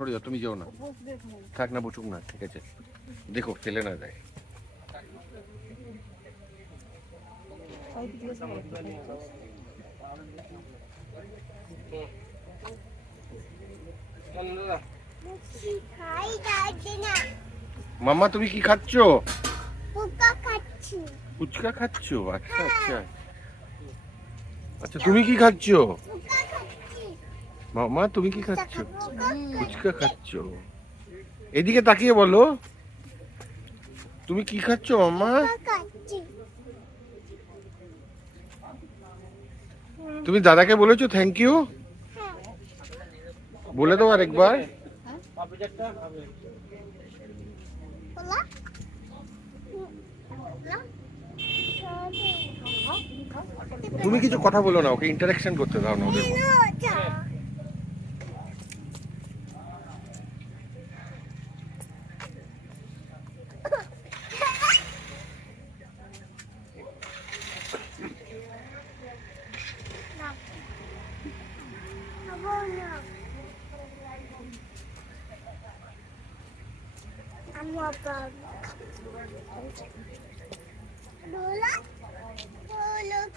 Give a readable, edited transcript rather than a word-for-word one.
সরে যাও, তুমি যেও না, থাক না, বসুক না, ঠিক আছে, দেখো ফেলে না যায়। মাম্মা তুমি কি খাচ্ছ? ফুচকা খাচ্ছ? আচ্ছা আচ্ছা আচ্ছা, তুমি কি খাচ্ছ? মাম্মা তুমি কি খাচ্ছ? ফুচকা খাচ্ছ? এদিকে তাকিয়ে বলো, তুমি কি খাচ্ছ মাম্মা? তুমি দাদাকে বলেছো থ্যাংক ইউ? বলে দাও আরেকবার। তুমি কিছু কথা বলো না, ওকে ইন্টারাকশন করতে দাও না ওদের মধ্যে। Look,